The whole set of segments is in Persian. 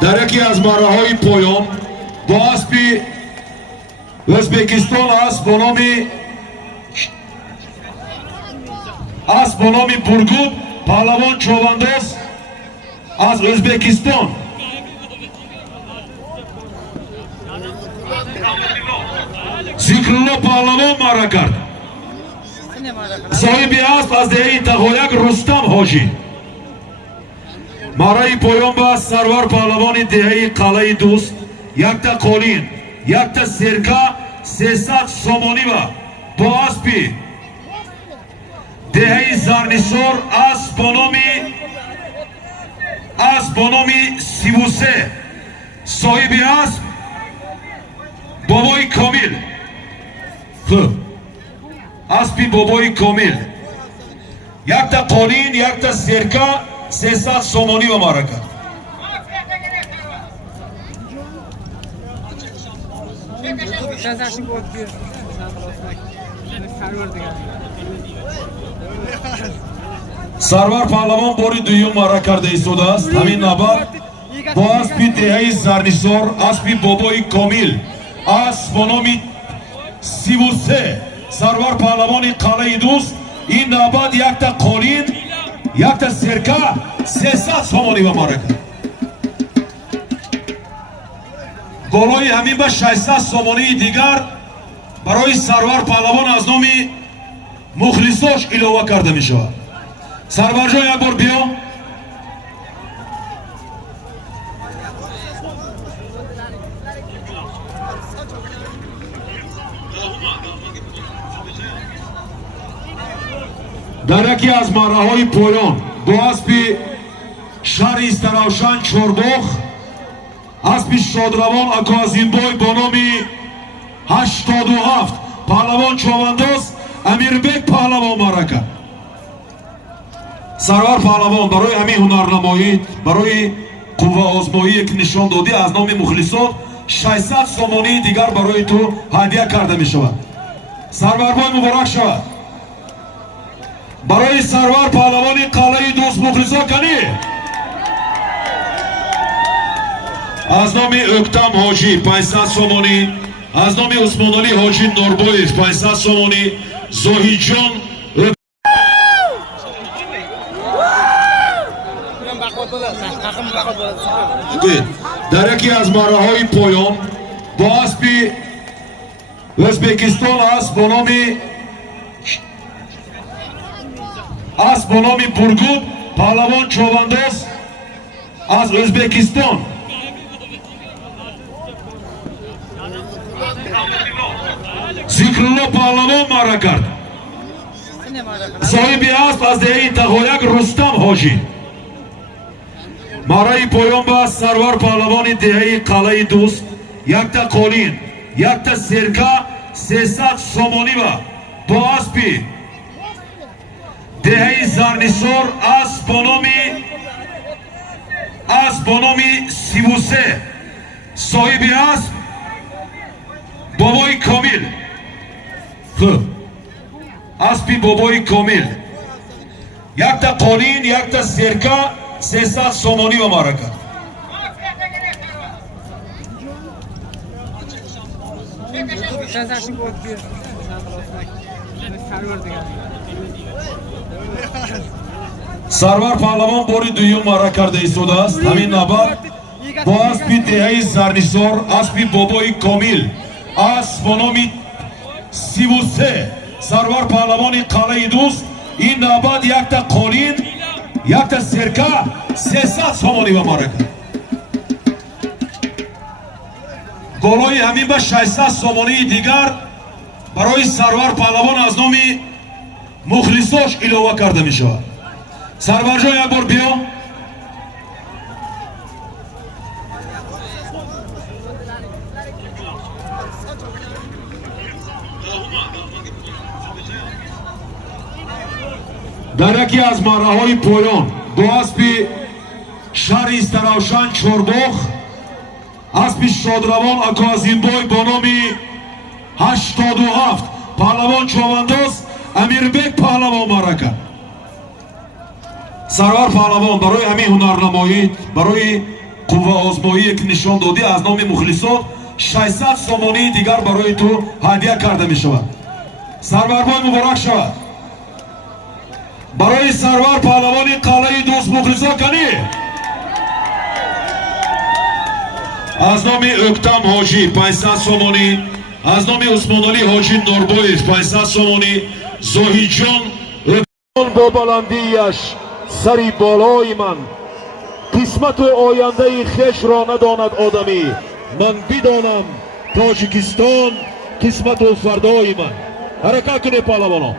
در یکی از مراهای پایان با اسبی ازبکستان است با نام برگود پهلوان چوبنداز از ازبکستان ذکرالله پهلوان مارا کرد. صاحبی است از دهه تقایق رستم حاجی. مارای پایان با سرور پهلوان دهه قلعه دوست یک تا قالین یک تا سرکه 300 سومانی با اسبی دهه زرنسار از با نامی 33 صاحبی است بابای کامل. خوب اسبی بابای کامل یک تا قالین یک تا سرکه 300 سومانی و مارا کرد. سرور پهلوان باری دویم مارا کرده ایستاده است. همین نبرد با اسبی دهه زرنسار اسبی بابای کامل اسب با نام 33 سرور پهلوان قلعه دوست. این نبرد یک تا قالین یک تا سرکه 300 سومانی و مارا کرد. بالای همین به 600 سومانی دیگر برای سرور پهلوان از نام مخلصاش اضافه کرده می شود. سرور جان یک بار بیا. در یکی از مراهای پایان با اسبی شهر استراوشان چورباخ اسبی شادروان اکازینبای با نامی 87 پهلوان چوبنداز امیربک پهلوان مارا کرد. سرور پهلوان برای همین هنرنمایی برای قوه آزمایی که نشان دادی از نام مخلصات 600 سومانی دیگر برای تو هدیه کرده می شود. سرور بای مبارک شود. برای سرور پهلوان قلعه دوست مخلصات کنی از نام اکتم حاجی 500 سومانی، از نام عثمان علی حاجی نوربویف 500 سومانی، زاهی جان در یکی از مراهای پایان با اسبی ازبکستان است با نام برگود پهلوان چوبنداز از ازبکستان ذکرالله پهلوان مارا کرد. صاحبی است از دهه تقایق رستم حاجی. مارای پایان با سرور پهلوان دهه قلعه دوست یک تا قالین یک تا سرکه 300 سومانی با اسبی دهه زرنسار از با نامی 33 صاحبی است بابای کامل. خوب اسبی بابای کامل یک تا قالین یک تا سرکه 300 سومانی و مارا کرد. سرور پهلوان باری دویم مارا کرده ایستاده است. همین نبرد با اسبی دهه زرنسار اسبی بابای کامل اسب با نام 33 سرور پهلوان قلعه دوست. این نبرد یک تا قالین یک تا سرکه 300 سومانی و مارا کرد. بالای همین به 600 سومانی دیگر برای سرور پهلوان از نام مخلصاش اضافه کرده می شود. سرور جان یک بار بیا. در یکی از مراهای پایان با اسبی شهر استراوشان چورباخ اسبی شادروان اکازینبای با نامی 87 پهلوان چوبنداز امیربک پهلوان مارا کرد. Sarvar Pahlavon барои ҳамин ҳунарнамоӣ, барои қувваозмоие ки нишон додӣ аз номи мухлисот 600 сомонии дигар барои ту ҳадия карда мешавад. Сарварбой муборак шавад. барои Сарвар Паҳлавони қалъаи дӯст мухлисот канӣ. аз номи О'ктам ҳоҷӣ 500 сомонӣ, аз номи Усмоналӣ ҳоҷӣ Норбоев 500 сомонӣ, Зоҳиҷон бо баландияш сари болои ман, қисмату ояндаи хешро надонад одамӣ, ман бидонам Тоҷикистон қисмату фардои ман. ҳаракат кунед паҳлавоно.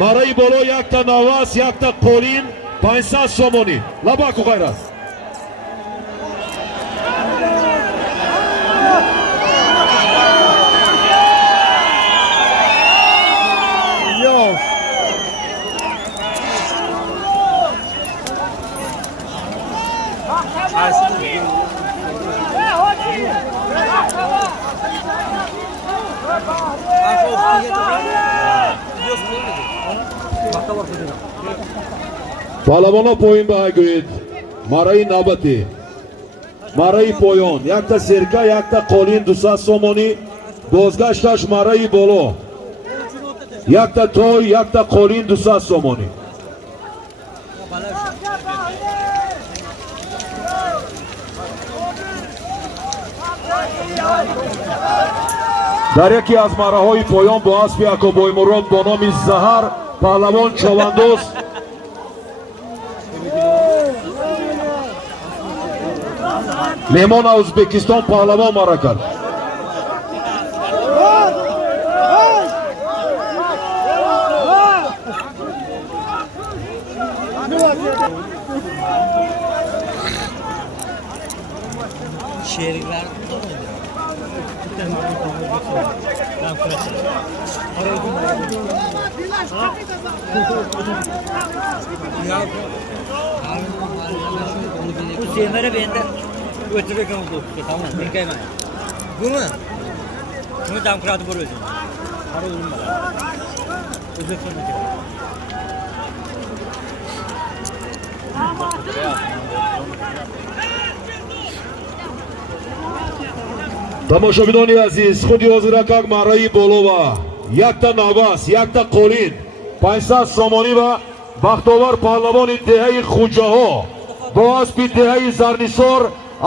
мараи боло якта навас, якта қолин 500 сомонӣ. лабаку ғайрат. Паҳлавоно поин ба гӯед. мараи навбате, мараи поён, якта серка, якта қолин 200 сомонӣ, бозгашташ мараи боло, якта той, якта қолин 200 сомонӣ. дар яке аз мараҳои поён бо аспи Акобоймурод бо номи Заҳар паҳлавон човандоз меҳмон Ӯзбекистон паҳлавон мара кард. Semere bende ötürük oldu. Tamam, ben kaymam. Bunu tam kıratı boruyorsun. Para olur mu? Özür тамошобинони азиз, худи ҳозиракак мараи болова, якта навас, якта қолин 500 сомонӣ ва бахтовар паҳлавони деҳаи хуҷаҳо бо аспи деҳаи Зарнисор,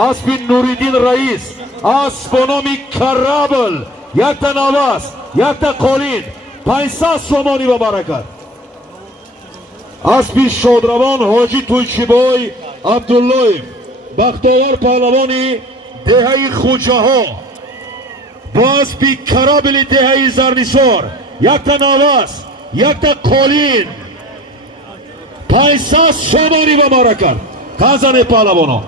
аспи Нуриддин Раис, асп бо номи Карабл, якта навас, якта қолин 500 сомонӣ ва баракат. аспи Шодравон ҳоҷи Тӯйчибой Абдуллоев, бахтовар паҳлавони деҳаи хуҷаҳо бо аспи Карабли деҳаи Зарнисор, якта навас, якта қолин 500 сомонӣ ва баракат. казане паҳлавоно.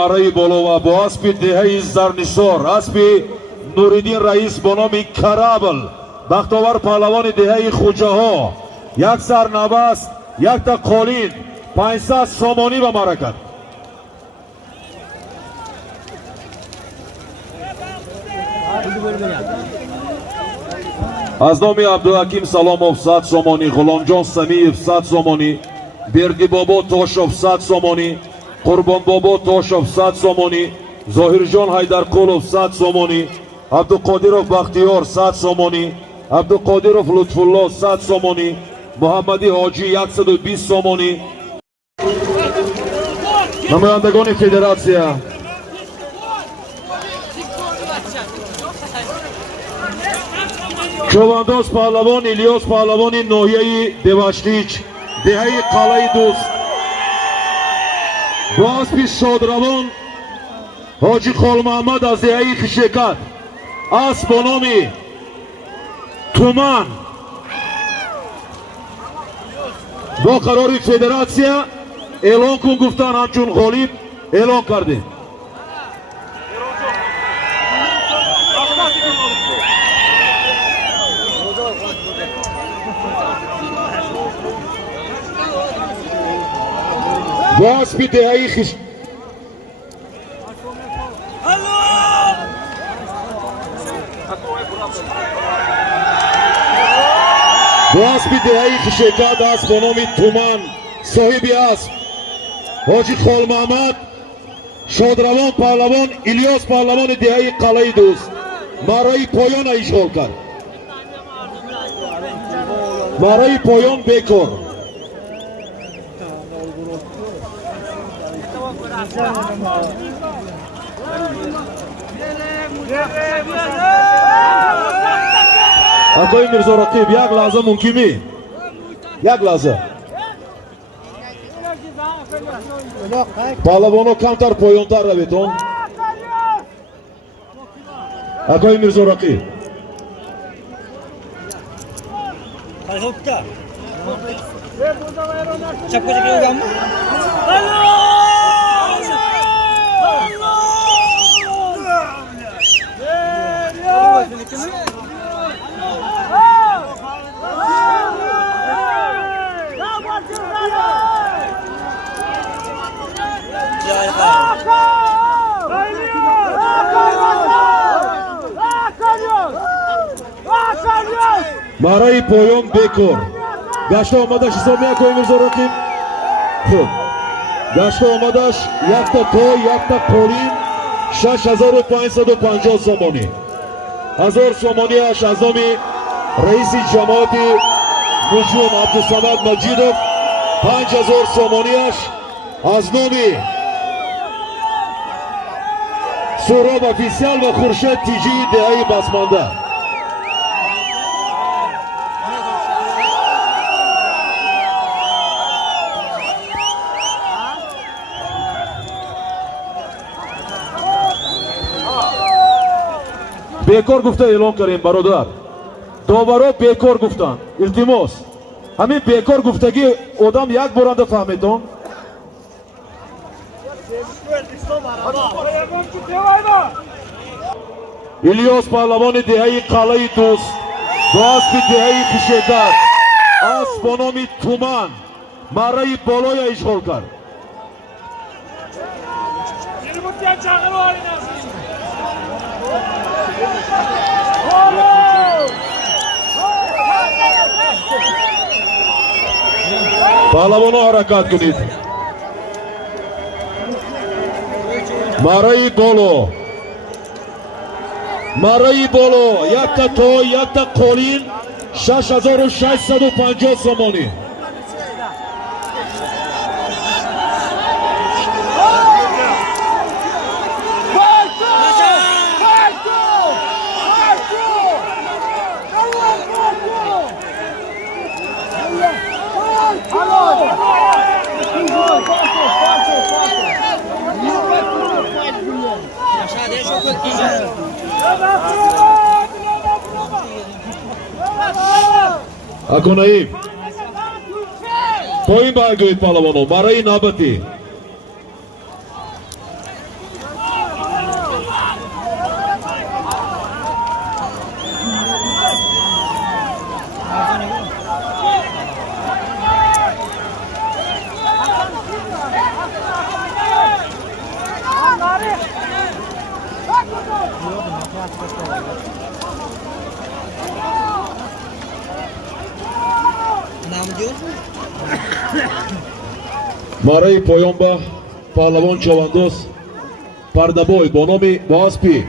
мараи болова бо аспи деҳаи Зарнисор, аспи Нуриддин Раис бо номи Карабл, бахтовар паҳлавони деҳаи хуҷаҳо, як сар навас, якта қолин 500 сомонӣ ва баракат. аз номи Абдулҳаким Саломов 100 сомонӣ, Ғуломҷон Самиев 100 сомонӣ, Бердибобо Тошов 100 сомонӣ, Қурбонбобо Тошов 100 сомонӣ, Зоҳирҷон Ҳайдарқулов 100 сомонӣ, Абдуқодиров Бахтиёр 100 сомонӣ, Абдуқодиров Лутфулло 100 сомонӣ, Муҳаммади ҳоҷӣ 120 сомонӣ. намояндагони федератсия човандоз паҳлавон Илёс паҳлавони ноҳияи Деваштич, деҳаи қалъаи дӯст, бо аспи Шодравон ҳоҷи Холмаҳмад аз деҳаи Хишекат, асп бо номи Туман. бо қарори федератсия эълон кун гуфтан, ҳамчун ғолиб эълон кардем. бо аспи деҳаи با اسب دهه‌ای خشکاد است به نام تومان صاحب اسب حاجی خال محمد شادروان پهلوان الیاس پهلوان دهه‌ای قلعه دوست مرای پایان اشغال کرد. مرای پایان بکر آقای میرزا رقیب یک لحظه ممکنی یک لحظه پهلوانو کمتر پایانتر رویتون آقای میرزا رقیب برای پایان بکر گشت آمدش حسابی آقای میرزا رقیب خوب گشت آمدش یک تا تو یک تا قولین 6550 سامانی 1000 سامانیش از نام رئیس جماعت نجوم عبدالصمد مجیدوف 5000 سامانیش از نام سهراب افیسیال و خورشید تیجی دهه‌ای بسمانده بیکار گفته اعلان کردیم برادر داورا بیکار گفتن التماس همین بیکار گفتگی آدم یک برنده فهمیدون الیاس پهلوان دهه‌ای قلعه دوست با اسب دهه‌ای خشکاد اسب با نام تومان مرای بالای اشغال کرد. پهلوانا حرکت کنید مرای بالو یک تا تو یک تا قولین 6650 سامانی اکنایی پایین برگوید پهلوانو برای نوبتی مرای پایان با پهلوان چواندوز پردبوی با نام باسپی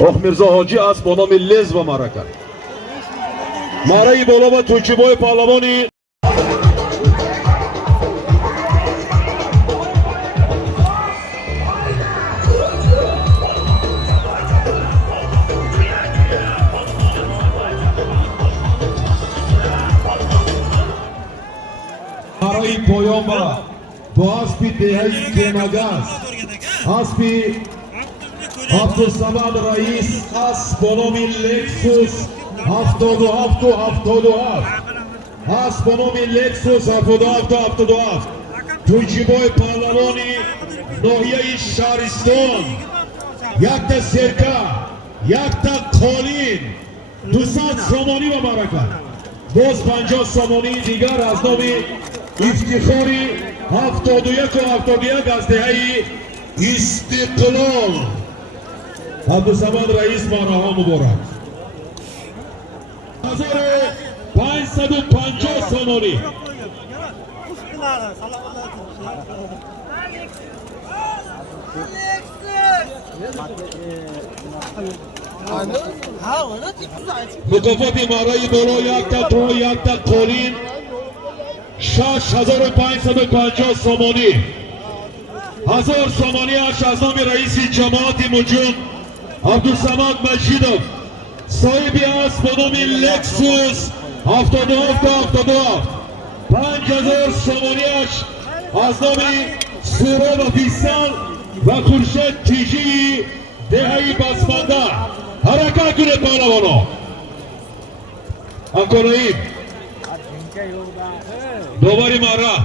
اخ میرزا حاجی است با نام لز و مرکه مرای بالا با توچیبای پهلوانی مرای پایان با اسبی دهه‌ای کمگاز اسبی عبدالصمد رئیس اسب با نام لکسوس 77 و 77 اسب با نام لکسوس 77 و 77 توجیبای پهلوانی ناحیه شهرستان یک تا سرکه یک تا قالین 200 سامانی و برکت باز 50 سامانی دیگر از نام افتخاری 71 و 71 از دهه استقلال عبدالصمد رئیس ماناها مبارک 1550 سومانی مکافات مارای بالا یک تا تو یک تا قولین 6550 سومانی 1000 سومانی از نام رئیس جماعت مجون عبدالصمد مجیدов صاحب است به نام لکسوس 7777 5000 سومانیش از نام سوراب فیصل و خورشید تیجی دهی بسمنده حرکت کنه پهلوانا اکراییم دوباره مارا